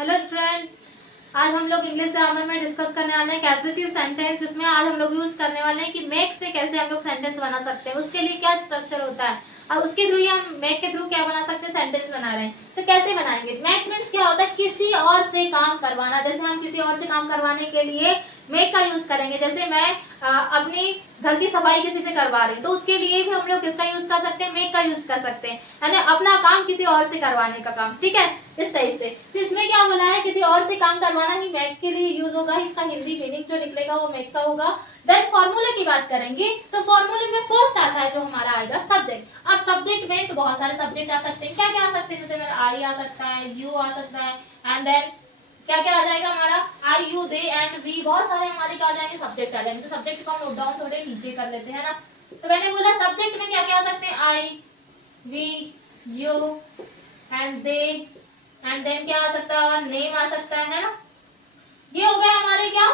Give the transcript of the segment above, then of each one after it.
Hello student, आज हम लोग इंग्लिश ग्रामर में डिस्कस करने वाले हैं कैजुएटिव सेंटेंस, जिसमें आज हम लोग यूज करने वाले हैं कि मेक से कैसे हम लोग सेंटेंस बना सकते हैं, उसके लिए क्या स्ट्रक्चर होता है और उसके थ्रू ही हम मेक के थ्रू क्या बना सकते हैं, सेंटेंस बना रहे हैं। तो कैसे बनाएंगे? मेक मीन्स क्या होता है? किसी और से काम करवाना। जैसे हम किसी और से काम करवाने के लिए मेक का यूज करेंगे। जैसे मैं अपनी घर की सफाई किसी से करवा रही हूँ, तो उसके लिए भी हम लोग किसका यूज कर सकते हैं? मेक का यूज कर सकते हैं, यानी अपना काम किसी और से करवाने का काम। ठीक है, इस टाइप से। तो इसमें क्या बोला है, किसी और से काम करवाना ही मेक के लिए यूज होगा। इसका हिंदी मीनिंग जो निकलेगा वो मेक का होगा। देन फॉर्मूला की बात करेंगे तो फॉर्मूले में फर्स्ट आता है जो हमारा आएगा सब्जेक्ट। अब सब्जेक्ट में तो बहुत सारे सब्जेक्ट आ सकते हैं। क्या क्या आ सकते हैं? जैसे मेरा आई आ सकता है, यू आ सकता है, एंड देन क्या क्या आ जाएगा हमारा? आई, यू, दे एंड वी। बहुत सारे हमारे क्या आ जाएंगे? सब्जेक्ट आ जाएंगे। तो सब्जेक्ट को हम नोट डाउन थोड़े नीचे कर लेते हैं ना। तो मैंने बोला सब्जेक्ट में क्या क्या आ सकते हैं? I, we, you and they, and then क्या आ सकता है? नेम आ सकता है ना। ये हो गया हमारे क्या?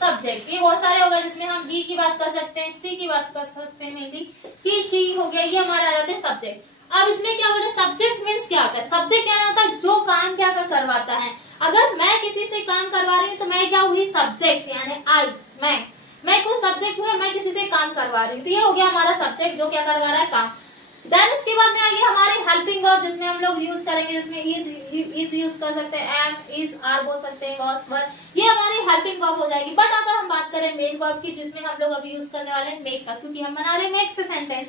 सब्जेक्ट। ये बहुत सारे हो गए, जिसमें हम बी की बात कर सकते हैं, सी की बात कर सकते हैं, मेनली ही, शी हो गया। ये हमारा आ जाते हैं सब्जेक्ट। अब इसमें क्या बोले? सब्जेक्ट मीन्स क्या होता है? सब्जेक्ट क्या होता है? जो काम क्या कर करवाता है। अगर मैं किसी से काम करवा रही हूँ तो मैं क्या हुई? सब्जेक्ट, यानी आई, मैं कुछ सब्जेक्ट हुए, मैं किसी से काम करवा रही हूँ, तो ये हो गया हमारा सब्जेक्ट जो क्या करवा रहा है? काम। देन उसके बाद में आ गया हमारे हेल्पिंग वर्ब, जिसमें हम लोग यूज करेंगे, जिसमें इज यूज कर सकते हैं, एम, इज, आर बोल सकते हैं, वॉज, वर। ये हमारी हेल्पिंग वर्ब हो जाएगी। बट अगर हम बात करें मेन वर्ब की, जिसमें हम लोग अभी यूज करने वाले हैं मेक का, क्योंकि हम बना रहे हैं मेक से सेंटेंस।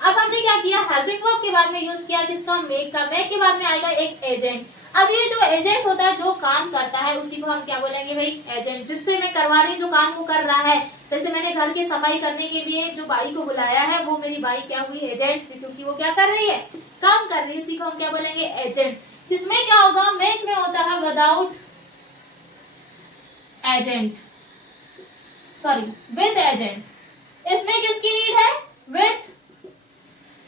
अब हमने क्या किया? हेल्पिंग वर्ब के बाद में यूज किया किसका? मेक का। मेक के बाद में आएगा एक एजेंट। अब ये जो एजेंट होता है, जो काम करता है, उसी को हम क्या बोलेंगे भाई? एजेंट। जिससे मैं करवा रही हूँ, जो काम वो कर रहा है। जैसे मैंने घर की सफाई करने के लिए जो बाई को बुलाया है, वो मेरी बाई क्या हुई? एजेंट, क्योंकि वो क्या कर रही है? काम कर रही है। इसी को हम क्या बोलेंगे? एजेंट। इसमें क्या होगा? मेक में होता है without agent, sorry with agent. इसमें किसकी नीड है? With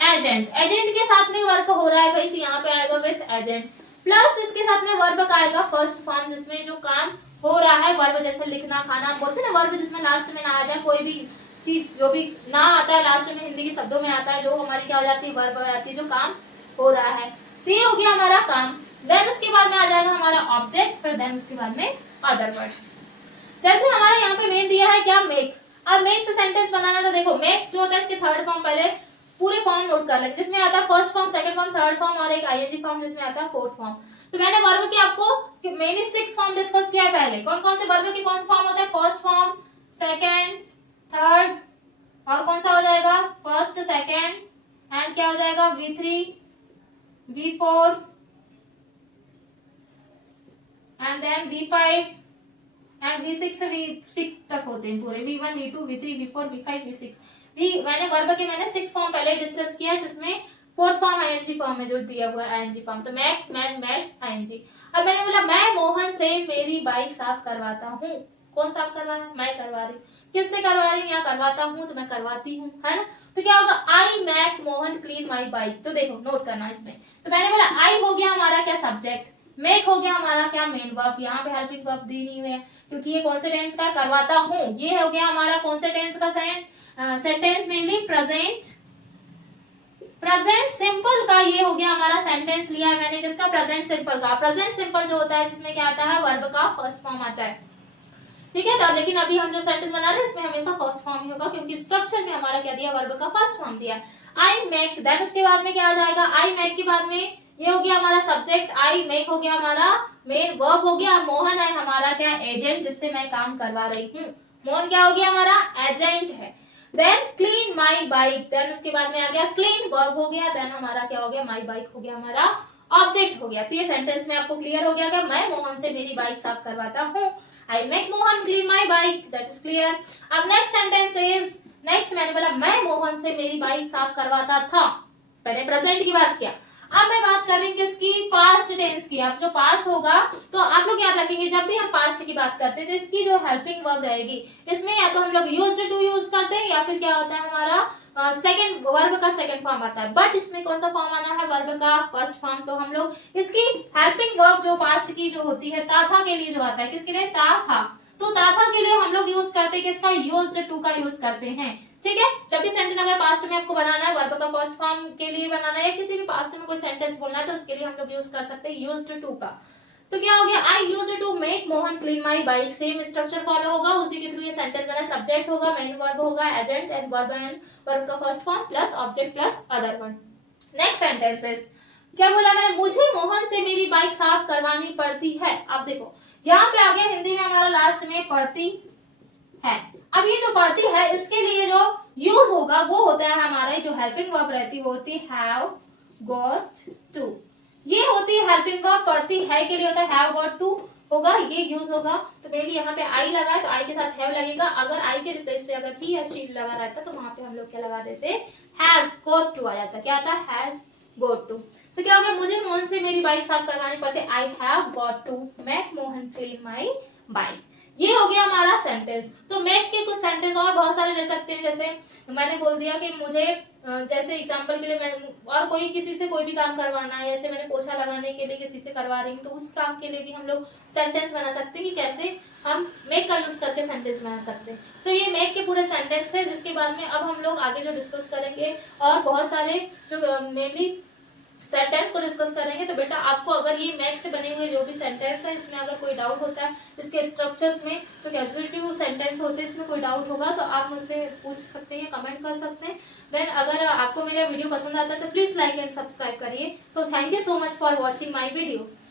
agent. एजेंट के साथ में वर्क हो रहा है भाई, तो यहाँ पे आएगा विथ एजेंट। प्लस इसके साथ में वर्ब का आएगा फर्स्ट फॉर्म, जिसमें जो काम हो रहा है, वर्ब जैसे लिखना, खाना, बोलते हैं ना वर्ब, जिसमें लास्ट में ना आ जाए कोई भी चीज, जो भी ना आता है लास्ट में हिंदी के शब्दों में आता है, जो हमारी क्या हो जाती है? वर्ब हो जाती है, जो काम हो रहा है। तो ये हो गया हमारा काम। देन उसके बाद में आ जाएगा हमारा ऑब्जेक्ट, फिर देन उसके बाद में अदर वर्ड। जैसे हमारे यहाँ पे मेन दिया है क्या? मेक। अब मेक से सेंटेंस बनाना, तो देखो मेक जो होता है, इसके थर्ड फॉर्म पहले पूरे फॉर्म नोट कर लेंगे, जिसमें आता है first form, second form, third form और एक आईएनजी फॉर्म, जिसमें आता है फोर्थ फॉर्म। तो मैंने वर्ब की आपको मेनली 6 फॉर्म डिस्कस किया है पहले। कौन कौन से वर्ब की कौन सा फॉर्म होता है? फर्स्ट फॉर्म, सेकंड, थर्ड, और कौन सा हो जाएगा? फर्स्ट, सेकंड, एंड क्या हो जाएगा? V3, V4 and then V5 and V6 से V6 तक होते हैं पूरे। V1, V2, V3, V4, V5, V6। मैंने वर्ब के 6 फॉर्म पहले डिस्कस किया, जिसमें फोर्थ फॉर्म आईएनजी फॉर्म में जो दिया हुआ है आईएनजी फॉर्म। तो मैक, मैड, मैड, आईएनजी। अब मैंने बोला मैं मोहन से मेरी बाइक साफ करवाता हूँ। कौन साफ करवा रहा है? मैं करवा रही हूँ। किससे करवा रही हूँ? यहाँ करवाता हूँ, तो मैं करवाती हूँ, है ना। तो क्या होगा? I make Mohan clean my bike. तो देखो नोट करना इसमें। तो मैंने बोला आई हो गया हमारा क्या? सब्जेक्ट। मेक हो गया हमारा क्या? Main verb. यहाँ पे हेल्पिंग वर्ब दी नहीं हुई है, क्योंकि ये कौन से टेंस का? करवाता हूँ। ये हो गया हमारा कौन से टेंस का? Sentence mainly present, present simple का। ये हो गया हमारा सेंटेंस लिया है मैंने किसका? प्रेजेंट सिंपल का। प्रेजेंट सिंपल जो होता है, जिसमें क्या आता है? वर्ब का फर्स्ट फॉर्म आता है। ठीक है, तो लेकिन अभी हम जो सेंटेंस बना रहे हैं, इसमें हमेशा फर्स्ट फॉर्म ही होगा, क्योंकि स्ट्रक्चर में हमारा क्या दिया? वर्ब का फर्स्ट फॉर्म दिया। आई मेक, देन उसके बाद में क्या आ जाएगा? आई मेक के बाद में ये हो गया हमारा सब्जेक्ट, आई मेक हो गया हमारा मेन वर्ब हो गया। मोहन है हमारा क्या? एजेंट, जिससे मैं काम करवा रही हूँ। मोहन क्या हो गया हमारा? एजेंट है। Then clean my bike, then उसके बाद में आ गया क्लीन वर्ब हो गया, देन हमारा क्या हो गया? माई बाइक हो गया हमारा ऑब्जेक्ट हो गया। तो ये सेंटेंस में आपको क्लियर हो गया कि मैं मोहन से मेरी बाइक साफ करवाता हूँ। I make Mohan clean my bike. That is clear. अब next sentence is, next मैंने बोला मैं मोहन से मेरी बाइक साफ करवाता था। पहले प्रेजेंट की बात किया। अब मैं बात कर रही हूँ किसकी? पास्ट टेंस की। अब जो पास्ट होगा, तो आप लोग याद रखेंगे, जब भी हम पास्ट की बात करते हैं, तो इसकी जो हेल्पिंग वर्ब रहेगी, इसमें या तो हम लोग यूज्ड टू यूज करते हैं, या फिर क्या होता है हमारा सेकंड वर्ब का सेकंड फॉर्म आता है। बट इसमें कौन सा फॉर्म आना है? वर्ब का फर्स्ट फॉर्म। तो हम लोग इसकी हेल्पिंग वर्ब जो पास्ट की जो होती है, ता था के लिए जो आता है, किसके लिए? ता था। तो ता था के लिए हम लोग यूज करते हैं किसका? यूज्ड टू का यूज करते हैं। ठीक है, जब भी सेंटेंस अगर पास्ट में आपको बनाना है, वर्ब का फर्स्ट फॉर्म के लिए बनाना है, या किसी भी पास्ट में कोई सेंटेंस बोलना है, तो उसके लिए हम लोग यूज कर सकते हैं यूज्ड टू का। तो क्या हो गया, I used to make Mohan clean my bike, same structure follow होगा, उसी के थ्रू ये सेंटेंस बना, सब्जेक्ट होगा, मेन वर्ब होगा, एजेंट एंड वर्ब का first form plus object plus other one. Next sentences क्या बोला मैंने, मुझे मोहन से मेरी बाइक साफ करवानी पड़ती है। अब देखो यहाँ पे आ गया हिंदी में हमारा लास्ट में पड़ती है। अब ये जो पड़ती है इसके लिए जो यूज होगा वो होता है हमारा जो हेल्पिंग वर्ब रहती है वो होती है हैव गॉट टू। ये होती है हेल्पिंग वर्ब, पड़ती है के लिए होता है हैव गॉट टू होगा, ये यूज होगा। तो मेनली यहाँ पे आई लगा है तो आई के साथ हैव लगेगा। अगर आई के प्लेस पे अगर ही या शी लगा रहता तो वहां पे हम लोग क्या लगा देते, हैज गॉट टू आ जाता। क्या आता है, हैज गॉट टू। तो क्या हो गया, मुझे मोहन से मेरी बाइक साफ करवानी पड़ती है, I have got to make Mohan clean my bike. ये हो गया हमारा सेंटेंस। तो मेक के कुछ सेंटेंस और बहुत सारे ले सकते हैं, जैसे मैंने बोल दिया कि मुझे जैसे एग्जांपल के लिए मैं और कोई किसी से कोई भी काम करवाना है, जैसे मैंने पोछा लगाने के लिए किसी से करवा रही हूँ तो उस काम के लिए भी हम लोग सेंटेंस बना सकते हैं कि कैसे हम मेक का यूज करके सेंटेंस बना सकते हैं। तो ये मेक के पूरे सेंटेंस थे, जिसके बाद में अब हम लोग आगे जो डिस्कस करेंगे और बहुत सारे जो मेनली सेंटेंस को डिस्कस करेंगे। तो बेटा आपको अगर ये मैथ से बने हुए जो भी सेंटेंस है इसमें अगर कोई डाउट होता है, इसके स्ट्रक्चर्स में जो कैजुअलिटी सेंटेंस होते हैं इसमें कोई डाउट होगा तो आप मुझसे पूछ सकते हैं, कमेंट कर सकते हैं। देन अगर आपको मेरा वीडियो पसंद आता है तो प्लीज लाइक एंड सब्सक्राइब करिए। तो thank you so much for watching my video.